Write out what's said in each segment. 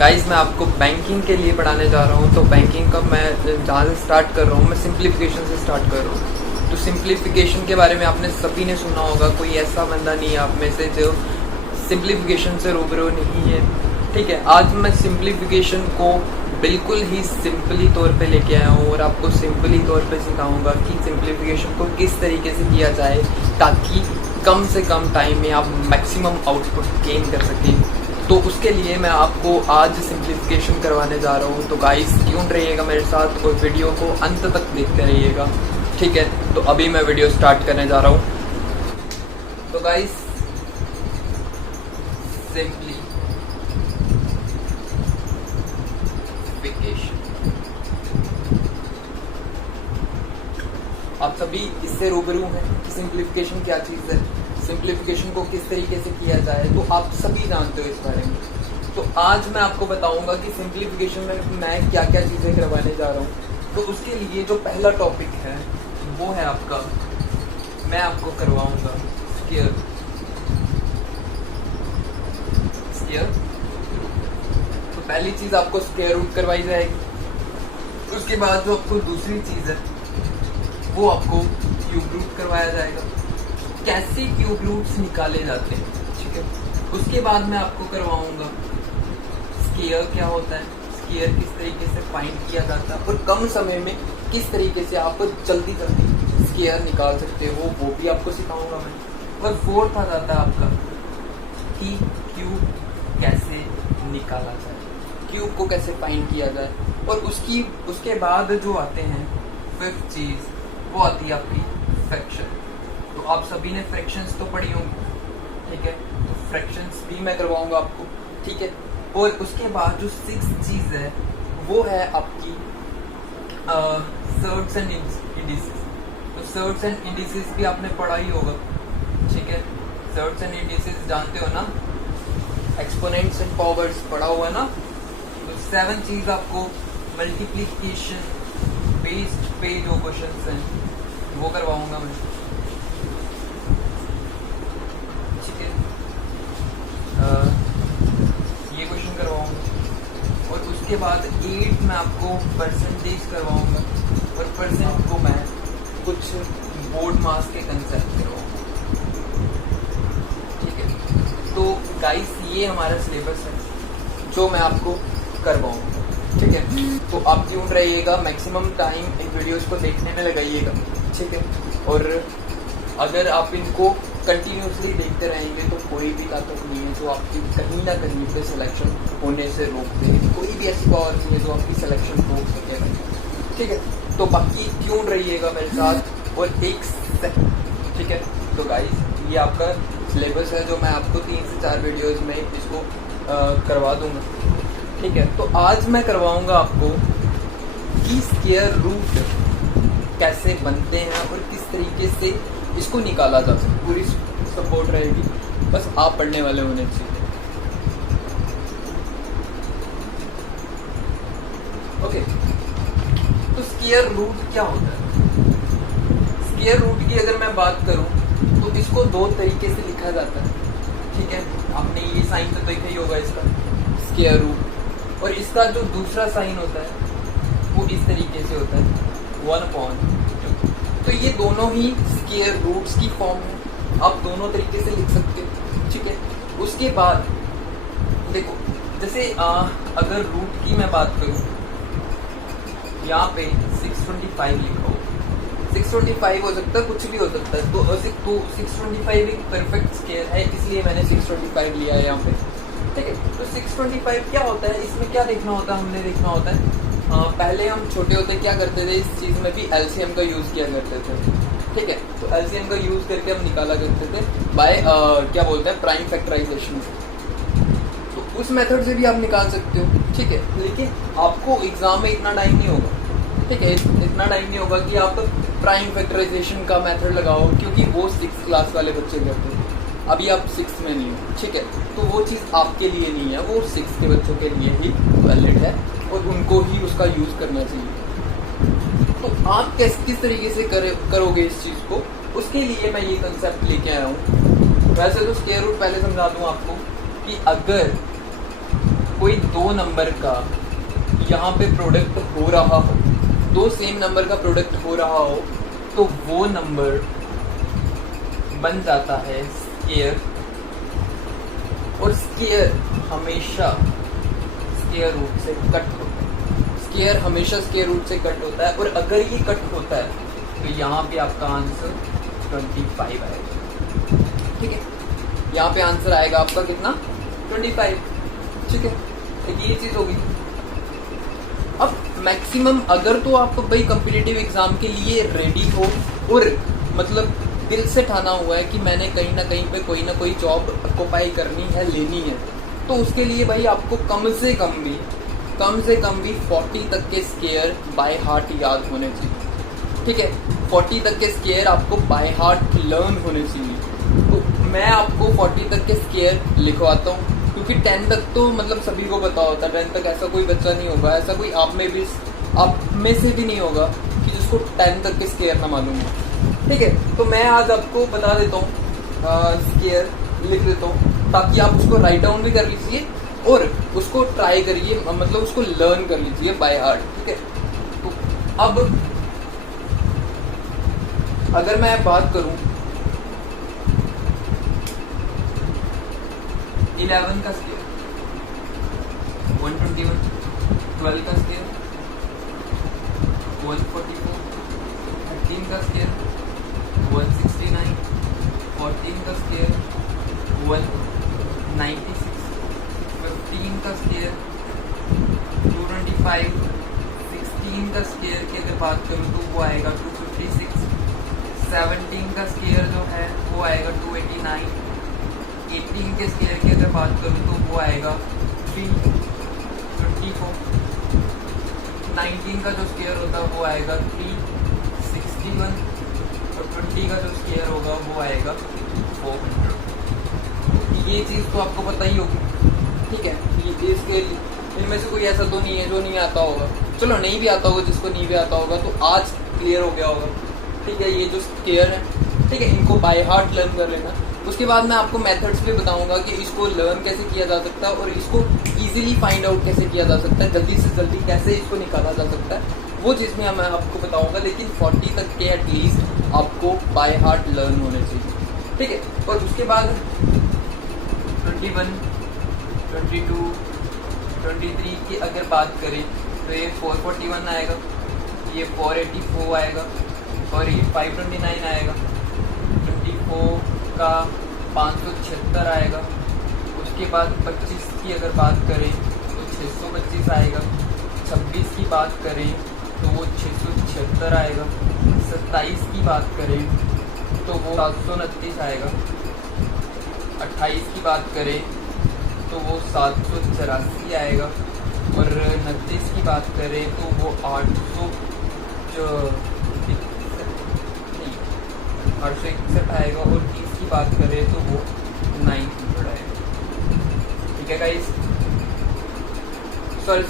Guys मैं आपको banking के लिए पढ़ाने जा रहा हूँ। तो बैंकिंग का मैं जहाँ से स्टार्ट कर रहा हूँ, मैं सिंप्लीफिकेशन से स्टार्ट कर रहा हूँ। तो सिंप्लीफिकेशन के बारे में आपने सभी ने सुना होगा, कोई ऐसा बंदा नहीं है आप में से जो सिंप्लीफिकेशन से रूबरू नहीं है। ठीक है, आज मैं सिंप्लीफिकेशन को बिल्कुल ही सिंपली तौर पे लेके आया हूँ और आपको सिंपली तौर पे सिखाऊंगा कि सिंप्लीफिकेशन को किस तरीके से किया जाए ताकि कम से कम टाइम में आप मैक्सिमम आउटपुट गेन कर सकें। तो उसके लिए मैं आपको आज सिंप्लीफिकेशन करवाने जा रहा हूँ। तो गाइस ट्यून रहिएगा मेरे साथ और वीडियो को अंत तक देखते रहिएगा। ठीक है, तो अभी मैं वीडियो स्टार्ट करने जा रहा हूँ। तो गाइस सिंप्लीफिकेशन आप सभी इससे रूबरू हैं कि सिंप्लीफिकेशन क्या चीज़ है, सिंप्लीफिकेशन को किस तरीके से किया जाए, तो आप सभी जानते हो इस बारे में। तो आज मैं आपको बताऊंगा कि सिंप्लीफिकेशन में मैं क्या क्या चीज़ें करवाने जा रहा हूँ। तो उसके लिए जो पहला टॉपिक है वो है आपका, मैं आपको करवाऊंगा स्क्वायर। तो पहली चीज़ आपको स्क्वायर रूट करवाई जाएगी। उसके बाद जो आपको दूसरी चीज़ है वो आपको क्यूब रूट करवाया जाएगा, कैसे क्यूब रूट्स निकाले जाते हैं। ठीक है, उसके बाद मैं आपको करवाऊंगा स्क्वायर क्या होता है, स्क्वायर किस तरीके से फाइंड किया जाता है और कम समय में किस तरीके से आप जल्दी जल्दी स्क्वायर निकाल सकते हो, वो भी आपको सिखाऊंगा मैं। और फोर्थ आ जाता है आपका कि क्यूब कैसे निकाला जाए, क्यूब को कैसे फाइंड किया जाए। और उसके बाद जो आते हैं फिफ्थ चीज वो आती है आपकी फ्रैक्शन। तो आप सभी ने फ्रैक्शंस तो पढ़ी होंगी, ठीक है, तो फ्रैक्शंस भी मैं करवाऊंगा आपको। ठीक है, और उसके बाद जो सिक्स्थ चीज है वो है आपकी सर्ट्स एंड इंडिसेस। तो सर्ट्स एंड इंडिसेस भी आपने पढ़ा ही होगा। ठीक है, सर्ट्स एंड इंडिसेस जानते हो ना, एक्सपोनेंट्स एंड पावर्स पढ़ा हुआ है ना। तो सेवन चीज आपको मल्टीप्लिकेशन बेस्ड पे जो क्वेश्चंस हैं वो करवाऊंगा मैं। ठीक है, ये क्वेश्चन करवाऊंगा। और उसके बाद 8 में आपको परसेंटेज करवाऊंगा और परसेंट को मैं कुछ बोर्ड मास के कंसेप्ट करवाऊंगा। ठीक है, तो गाइस ये हमारा सिलेबस है जो मैं आपको करवाऊंगा। ठीक है, तो आप ट्यून रहिएगा, मैक्सिमम टाइम इन वीडियोस को देखने में लगाइएगा। ठीक है, और अगर आप इनको कंटिन्यूसली देखते रहेंगे तो कोई भी ताकत नहीं है जो आपकी कहीं ना कहीं पे सिलेक्शन होने से रोक दे। कोई भी ऐसी पावर नहीं है जो आपकी सिलेक्शन रोक सके। ठीक है, तो बाकी ट्यून रहिएगा मेरे साथ और एक सेकंड। ठीक है, तो गाइस ये आपका सिलेबस है जो मैं आपको 3 से 4 वीडियोज़ में इसको करवा दूंगा। ठीक है, तो आज मैं करवाऊंगा आपको कि स्क्वायर रूट कैसे बनते हैं और किस तरीके से इसको निकाला जा सकता है। पूरी सपोर्ट रहेगी, बस आप पढ़ने वाले होने चाहिए। ओके, तो स्क्वायर रूट क्या होता है? स्क्वायर रूट की अगर मैं बात करूं तो इसको 2 तरीके से लिखा जाता है। ठीक है, आपने ये साइन तो देखा ही होगा इसका स्क्वायर रूट, और इसका जो दूसरा साइन होता है वो इस तरीके से होता है 1/2। तो ये दोनों ही स्क्वायर रूट्स की फॉर्म है, आप दोनों तरीके से लिख सकते हो। ठीक है, उसके बाद देखो जैसे अगर रूट की मैं बात करूं, यहाँ पे 625 लिखा हो, 625 हो सकता है, कुछ भी हो सकता है। तो 625 एक परफेक्ट स्क्वायर है, इसलिए मैंने 625 लिया है यहाँ पे। ठीक है, तो 625 क्या होता है, इसमें क्या देखना होता है, हमने देखना होता है पहले हम छोटे होते क्या करते थे, इस चीज़ में भी एलसीएम का यूज़ किया करते थे। ठीक है, तो एलसीएम का यूज़ करके हम निकाला करते थे बाय क्या बोलते हैं प्राइम फैक्टराइजेशन से। तो उस मेथड से भी आप निकाल सकते हो। ठीक है, लेकिन आपको एग्जाम में इतना टाइम नहीं होगा। ठीक है, इतना टाइम नहीं होगा कि आप प्राइम फैक्टराइजेशन का मेथड लगाओ, क्योंकि वो 6th क्लास वाले बच्चे करते हैं, अभी आप 6th में नहीं हो। ठीक है, तो वो चीज़ आपके लिए नहीं है, वो 6th के बच्चों के लिए ही वैलिड है और उनको ही उसका यूज़ करना चाहिए। तो आप किस तरीके से करोगे इस चीज़ को, उसके लिए मैं ये कंसेप्ट लेके आया हूँ। वैसे तो स्क्वायर रूट पहले समझा दूँ आपको कि अगर कोई दो नंबर का यहाँ पे प्रोडक्ट हो रहा हो, दो सेम नंबर का प्रोडक्ट हो रहा हो, तो वो नंबर बन जाता है स्क्वायर। और स्क्वायर हमेशा स्क्वायर रूट से कट होता है, स्क्वायर हमेशा स्क्वायर रूट से कट होता है। और अगर ये कट होता है तो यहाँ पे आपका आंसर 25 आएगा। ठीक है, यहाँ पे आंसर आएगा आपका कितना, 25। ठीक है, तो ये चीज होगी। अब मैक्सिमम अगर तो आप भाई कॉम्पिटिटिव एग्जाम के लिए रेडी हो और मतलब दिल से ठाना हुआ है कि मैंने कहीं ना कहीं पे कोई ना कोई जॉब ऑक्यूपाई करनी है, लेनी है, तो उसके लिए भाई आपको कम से कम भी 40 तक के स्क्वायर बाय हार्ट याद होने चाहिए। ठीक है, 40 तक के स्क्वायर आपको बाय हार्ट लर्न होने चाहिए। तो मैं आपको 40 तक के स्क्वायर लिखवाता हूँ, क्योंकि 10 तक तो मतलब सभी को पता होता है। 10 तक ऐसा कोई बच्चा नहीं होगा, ऐसा कोई आप में से भी नहीं होगा कि जिसको 10 तक के स्क्वायर ना मालूम हो। ठीक है, तो मैं आज आपको बता देता हूँ, स्क्वायर लिख देता हूँ, ताकि आप उसको राइट डाउन भी कर लीजिए और उसको ट्राई करिए, मतलब उसको लर्न कर लीजिए बाय हार्ट। ठीक है, तो अब अगर मैं बात करूं 11 का स्क्वायर, 121, 12 का स्क्वायर 144, 13 का स्क्वायर 169, 14 का स्क्वायर 196, 15 का स्क्वायर 225, 16 का स्क्वायर की अगर बात करूं तो वो आएगा 256, 17 का स्क्वायर जो है वो आएगा 289, 18 के स्क्वायर की अगर बात करूं तो वो आएगा 324, 19 का जो स्क्वायर होता है वो आएगा 361 और 20 का जो स्क्वायर होगा वो आएगा 400। ये चीज़ तो आपको पता ही होगी। ठीक है, ये इसके इनमें से कोई ऐसा तो नहीं है जो नहीं आता होगा। चलो नहीं भी आता होगा, जिसको नहीं भी आता होगा तो आज क्लियर हो गया होगा। ठीक है, ये जो स्क्वायर है, ठीक है, इनको बाय हार्ट लर्न कर लेना। उसके बाद मैं आपको मेथड्स भी बताऊंगा कि इसको लर्न कैसे किया जा सकता है और इसको इजीली फाइंड आउट कैसे किया जा सकता है, जल्दी से जल्दी कैसे इसको निकाला जा सकता है, वो चीज़ में मैं आपको बताऊंगा। लेकिन 40 तक के एटलीस्ट आपको बाय हार्ट लर्न होने चाहिए। ठीक है, और उसके बाद 21, 22, 23 की अगर बात करें तो ये 441 आएगा, ये 484 आएगा और ये 529 आएगा। 24 का 576 आएगा। उसके बाद 25 की अगर बात करें तो 625 आएगा। 26 की बात करें तो वो 676 आएगा। 27 की बात करें तो वो 729 आएगा। 28 की बात करें तो वो 784 आएगा और 29 की बात करें तो वो 861 आएगा और 30 की बात करें तो वो 900 आएगा। ठीक है गाइस, सॉरी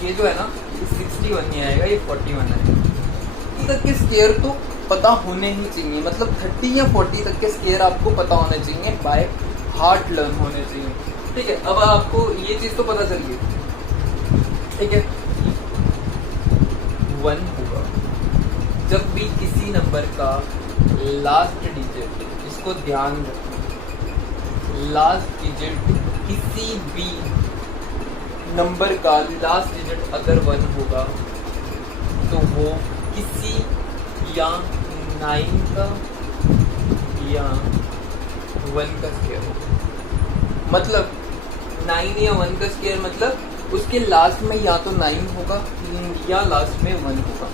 ये जो है ना, ये 61 नहीं आएगा, ये 41 आएगा। तक के स्क्वायर तो पता होने ही चाहिए, मतलब 30 या 40 तक के स्क्वायर आपको पता होने चाहिए, बाय हार्ट लर्न होने चाहिए। ठीक है, अब आपको ये चीज तो पता चली है। ठीक है, 1 होगा जब भी किसी नंबर का लास्ट डिजिट, इसको ध्यान रखना, लास्ट डिजिट किसी भी नंबर का लास्ट डिजिट अगर 1 होगा तो वो किसी या 9 का या 1 का स्क्वायर होगा। मतलब 9 या 1 का स्क्वायर मतलब उसके लास्ट में या तो 9 होगा या लास्ट में 1 होगा,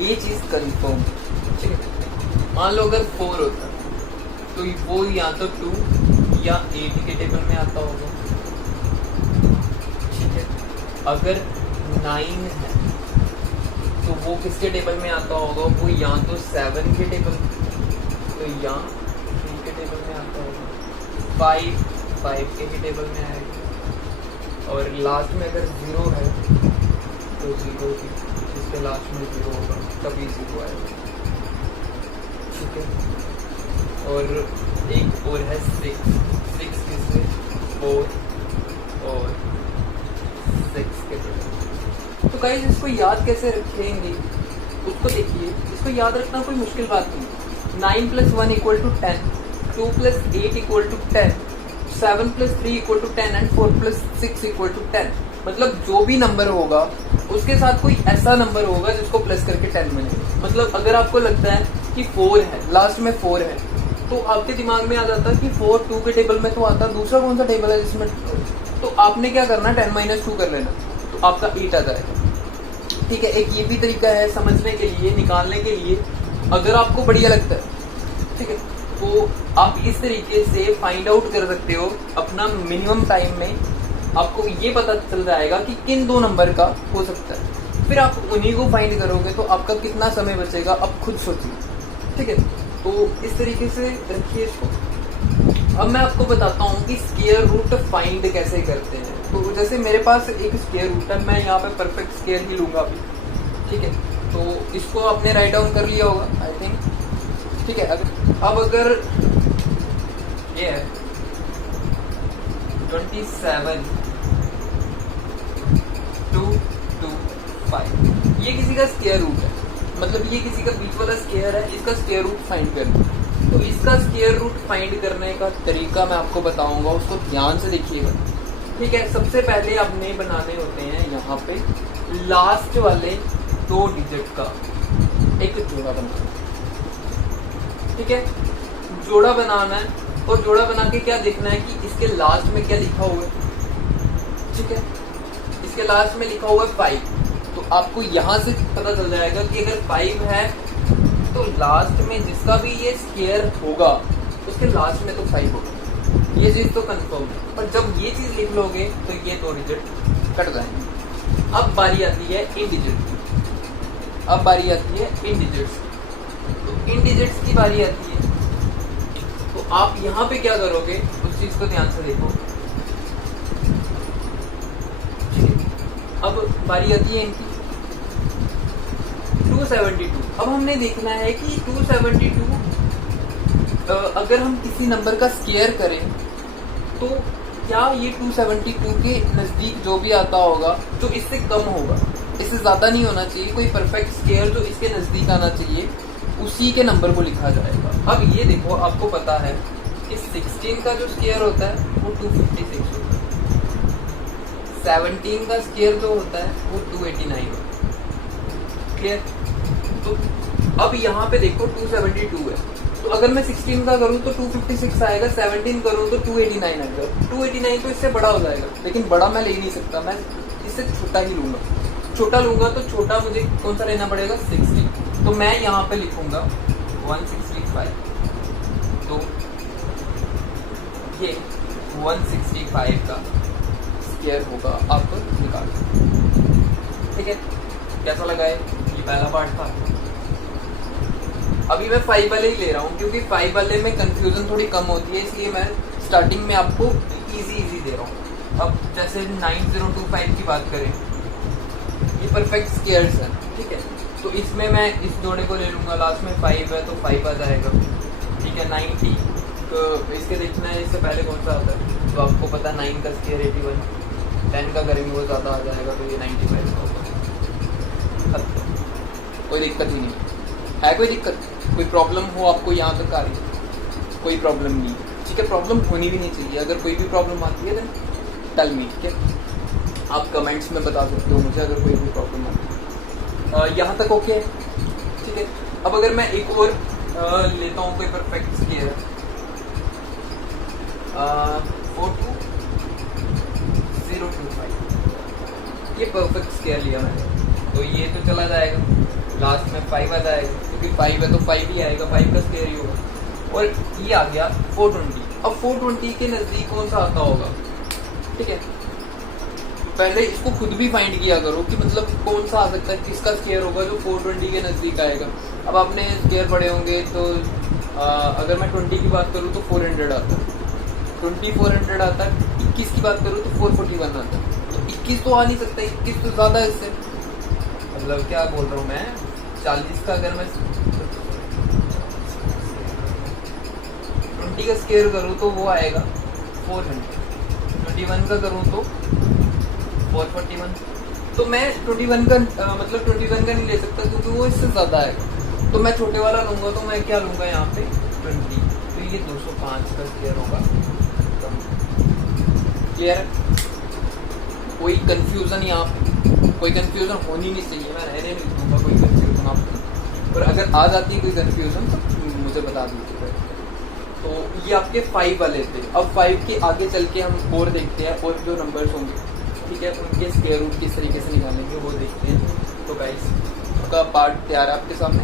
ये चीज कंफर्म। ठीक है, मान लो अगर 4 होता तो वो या तो 2 या 8 के टेबल में आता होगा। ठीक है, अगर 9 है तो वो किसके टेबल में आता होगा, वो या तो 7 के टेबल तो या 3 के टेबल में आता होगा। 5 के टेबल में आएगा और लास्ट में अगर 0 है तो 0 भी, जिसके लास्ट में 0 होगा तभी 0 आएगा। ठीक है, और एक और है 6 किससे 4 और 6 के बराबर। तो गाइस इसको याद कैसे रखेंगे उसको देखिए। इसको याद रखना कोई मुश्किल बात नहीं। 9 + 1 = 10, 2 + 8 = 10, 7 + 3 = 10 एंड 4 + 6 = 10। मतलब जो भी नंबर होगा उसके साथ कोई ऐसा नंबर होगा जिसको प्लस करके 10 मिलेगा। मतलब अगर आपको लगता है कि 4 है, लास्ट में 4 है, तो आपके दिमाग में आ जाता है कि 4 2 के टेबल में तो आता, दूसरा कौन सा टेबल है जिसमें, तो आपने क्या करना, 10 - 2 कर लेना, तो आपका 8 आ जाएगा। ठीक है, एक ये भी तरीका है समझने के लिए, निकालने के लिए, अगर आपको बढ़िया लगता है। ठीक है, तो आप इस तरीके से फाइंड आउट कर सकते हो अपना मिनिमम टाइम में। आपको ये पता चल जाएगा कि किन दो नंबर का हो सकता है, फिर आप उन्हीं को फाइंड करोगे तो आपका कितना समय बचेगा अब खुद सोचिए। ठीक है, तो इस तरीके से रखिए इसको। अब मैं आपको बताता हूँ कि स्क्वायर रूट फाइंड कैसे करते हैं। तो जैसे मेरे पास एक स्क्वायर रूट है, मैं यहाँ पे परफेक्ट स्क्वायर ही लूंगा अभी। ठीक है, तो इसको आपने राइट डाउन कर लिया होगा आई थिंक। ठीक है, अब अगर ये है 27 2 2 5, ये किसी का स्क्वायर रूट है, मतलब ये किसी का बीच वाला स्क्वायर है, इसका स्क्वायर रूट फाइंड करना। तो इसका स्क्वायर रूट फाइंड करने का तरीका मैं आपको बताऊंगा, उसको ध्यान से देखिएगा। ठीक है, सबसे पहले आपने बनाने होते हैं यहाँ पे लास्ट वाले 2 डिजिट का एक जोड़ा बनाना। ठीक है, जोड़ा बनाना है, और जोड़ा बना के क्या देखना है कि इसके लास्ट में क्या लिखा हुआ है। ठीक है, इसके लास्ट में लिखा हुआ है 5, तो आपको यहाँ से पता चल जाएगा कि अगर 5 है तो लास्ट में जिसका भी ये स्क्वायर होगा उसके लास्ट में तो 5 होगा, ये चीज तो कंफर्म है। पर जब ये चीज लिख लोगे तो ये 2 डिजिट कट जाएंगे। अब बारी आती है इन डिजिट की, अब बारी आती है इन डिजिट्स। तो इन डिजिट्स की बारी आती है, तो आप यहाँ पे क्या करोगे उस चीज को ध्यान से देखो। अब बारी आती है इनकी 272। अब हमने देखना है कि 272 अगर हम किसी नंबर का स्क्वायर करें तो क्या ये 272 के नजदीक जो भी आता होगा जो इससे कम होगा, इससे ज्यादा नहीं होना चाहिए, कोई परफेक्ट स्क्वायर जो इसके नजदीक आना चाहिए उसी के नंबर को लिखा जाएगा। अब ये देखो, आपको पता है कि 16 का जो स्क्वायर होता है वो 256 होता है, 17 का स्क्वायर जो होता है वो 289 होता है। क्लियर? तो अब यहाँ पे देखो 272 है, तो अगर मैं 16 का करूँ तो 256 आएगा, 17 करूँ तो 289 आएगा। 289 तो इससे बड़ा हो जाएगा, लेकिन बड़ा मैं ले नहीं सकता, मैं इससे छोटा ही लूंगा। छोटा लूंगा तो छोटा मुझे कौन सा लेना पड़ेगा, 60। तो मैं यहाँ पे लिखूंगा 165, तो ये 165 का स्क्वायर होगा, आप निकालो। ठीक है, कैसा लगा है? ये पहला पार्ट था। अभी मैं 5 वाले ही ले रहा हूँ क्योंकि 5 वाले में कंफ्यूजन थोड़ी कम होती है, इसलिए मैं स्टार्टिंग में आपको इजी दे रहा हूँ। अब जैसे 9025 की बात करें, ये परफेक्ट स्क्वायर्स है। ठीक है, तो इसमें मैं इस जोड़े को ले लूंगा, लास्ट में 5 है तो 5 आ जाएगा। ठीक है, 90 तो इसके देखना है इससे पहले कौन सा आता है, तो आपको पता 9 का स्क्वायर 81, 10 का करेंगे वो ज़्यादा आ जाएगा, तो ये 95 का होगा। कोई दिक्कत ही नहीं है, कोई दिक्कत, कोई प्रॉब्लम हो आपको यहाँ तक आ रही है, कोई प्रॉब्लम नहीं। ठीक है, प्रॉब्लम होनी भी नहीं चाहिए, अगर कोई भी प्रॉब्लम आती है देन टेल मी। ठीक है, आप कमेंट्स में बता सकते हो मुझे अगर कोई भी प्रॉब्लम आती है। यहाँ तक ओके है? ठीक है, अब अगर मैं एक और लेता हूँ कोई परफेक्ट स्क्वायर, 42025, ये परफेक्ट स्क्वायर लिया मैंने, तो ये तो चला जाएगा, लास्ट में 5 आ जाएगा, क्योंकि 5 है तो 5 ही आएगा, 5 का स्क्वायर ही होगा। और ये आ गया 420। अब 420 के नजदीक कौन सा आता होगा? ठीक है, पहले इसको खुद भी फाइंड किया करो कि मतलब कौन सा आ सकता है, किसका स्क्वायर होगा जो 420 के नजदीक आएगा। अब आपने स्क्वायर पढ़े होंगे तो अगर मैं 20 की बात करूँ तो 400 आता है, 20 400 आता है। 21 की बात करूँ तो 441 आता है, तो 21 तो आ नहीं सकता, 21 तो ज्यादा है इससे, मतलब क्या बोल रहा हूँ मैं, 40 का अगर मैं 20 का स्क्वायर करूँ तो वो आएगा 400, 21 का करूँ तो 441, और 41। तो मैं 21 का मतलब 21 का नहीं ले सकता क्योंकि वो इससे ज़्यादा है। तो मैं छोटे वाला लूँगा, तो मैं क्या लूँगा यहाँ पे 20। तो ये 205 का स्क्वायर होगा। क्लियर है? कोई कंफ्यूजन यहाँ पे, कोई कंफ्यूजन होनी नहीं चाहिए। मैं रहने नहीं दूंगा कोई कंफ्यूजन आपको, और अगर आ जाती है कोई कंफ्यूजन तो मुझे बता दीजिए। तो ये आपके 5 वाले थे। अब 5 के आगे चल के हम और देखते हैं, और जो नंबर्स होंगे, ठीक है, उनके स्क्वायर रूट किस तरीके से निकालेंगे वो देखते हैं। तो गाइस उसका पार्ट तैयार है आपके सामने।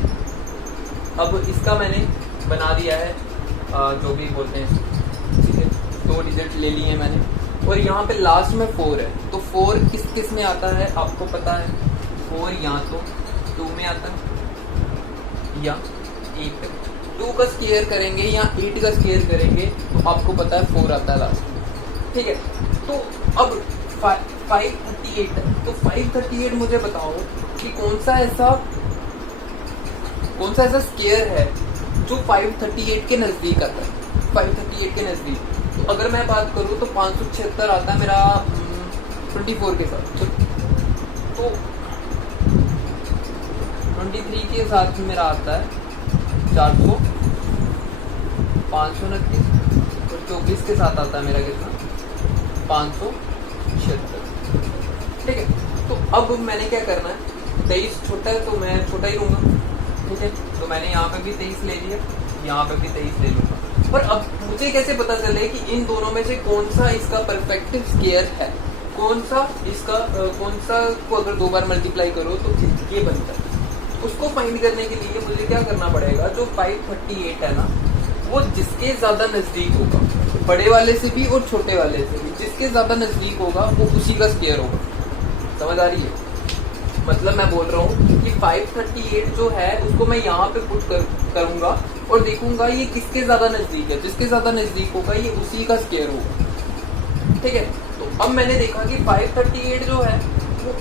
अब इसका मैंने बना दिया है जो भी बोलते हैं, ठीक है, 2 डिजिट ले लिए मैंने, और यहाँ पे लास्ट में 4 है। तो 4 किस में आता है आपको पता है? 4 या तो 2 में आता है या 8। 2 का स्क्वायर करेंगे या 8 का स्क्वायर करेंगे तो आपको पता है 4 आता है लास्ट में, ठीक है। तो अब 538 है, तो 538 मुझे बताओ कि कौन सा ऐसा स्क्वायर है जो 538 के नज़दीक आता है। 538 के नज़दीक, तो अगर मैं बात करूँ तो 576 आता है मेरा 24 के साथ। तो 23 के साथ मेरा आता है 400, 529, और 24 के साथ आता है मेरा कितना 576, ठीक है। तो अब मैंने क्या करना है, 23 छोटा है तो मैं छोटा ही लूँगा, ठीक है। तो मैंने यहाँ पे भी 23 ले लिया, यहाँ पे भी 23 ले लूँगा। पर अब मुझे कैसे पता चले कि इन दोनों में से कौन सा इसका परफेक्ट स्क्वायर है, कौन सा को अगर 2 बार मल्टीप्लाई करो तो ये बनता है। उसको फाइंड करने के लिए मुझे क्या करना पड़ेगा, जो 538 है ना, वो जिसके ज्यादा नजदीक होगा, बड़े वाले से भी और छोटे वाले से भी, जिसके ज्यादा नजदीक होगा वो उसी का स्क्वायर होगा। समझ आ रही है? मतलब मैं बोल रहा हूँ कि 538 जो है उसको मैं यहाँ पे पुट करूंगा और देखूंगा ये किसके ज्यादा नजदीक है। जिसके ज्यादा नजदीक होगा ये उसी का स्क्वायर होगा, ठीक है। तो अब मैंने देखा कि 538 जो है वो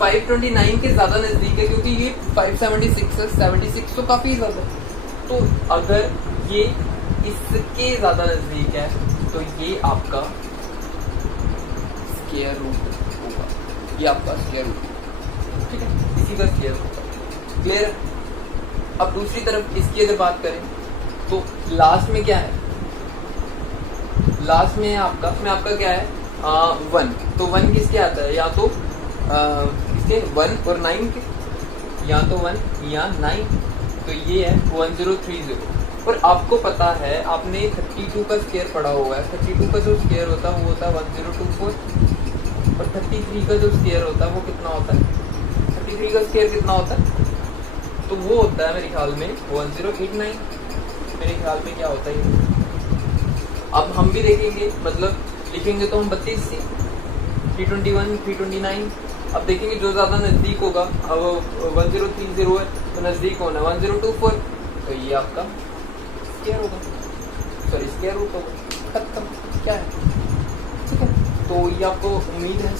529 के ज्यादा नजदीक है, क्योंकि ये 576 है, 76 तो काफी ज्यादा है। तो अगर ये इसके ज्यादा नजदीक है तो ये आपका स्क्वायर रूट होगा, ये आपका स्क्वायर रूट, ठीक है, इसी का स्क्वायर होगा। क्लियर? अब दूसरी तरफ इसकी अगर बात करें तो लास्ट में क्या है, लास्ट में आपका क्या है 1। तो 1 किसके आता है, या तो इसके 1 और 9 के, या तो 1 या 9। तो ये है 1030। और आपको पता है, आपने 32 का स्क्वायर पढ़ा हुआ है। 32 का जो स्क्वायर होता है वो होता है 1024, और 33 का जो स्क्वायर होता है वो कितना होता है, 33 का स्क्वायर कितना होता है, तो वो होता है मेरे ख्याल में 1089। मेरे ख्याल में क्या होता है, अब हम भी देखेंगे, मतलब लिखेंगे तो हम 32 से 321, 329। अब देखेंगे जो ज्यादा नजदीक होगा, अब 1030 है तो नजदीक होना 1024, तो ये आपका स्क्वायर होगा, सॉरी स्क्वायर रूट होगा। खत्म, क्या है, ठीक है। तो ये आपको उम्मीद है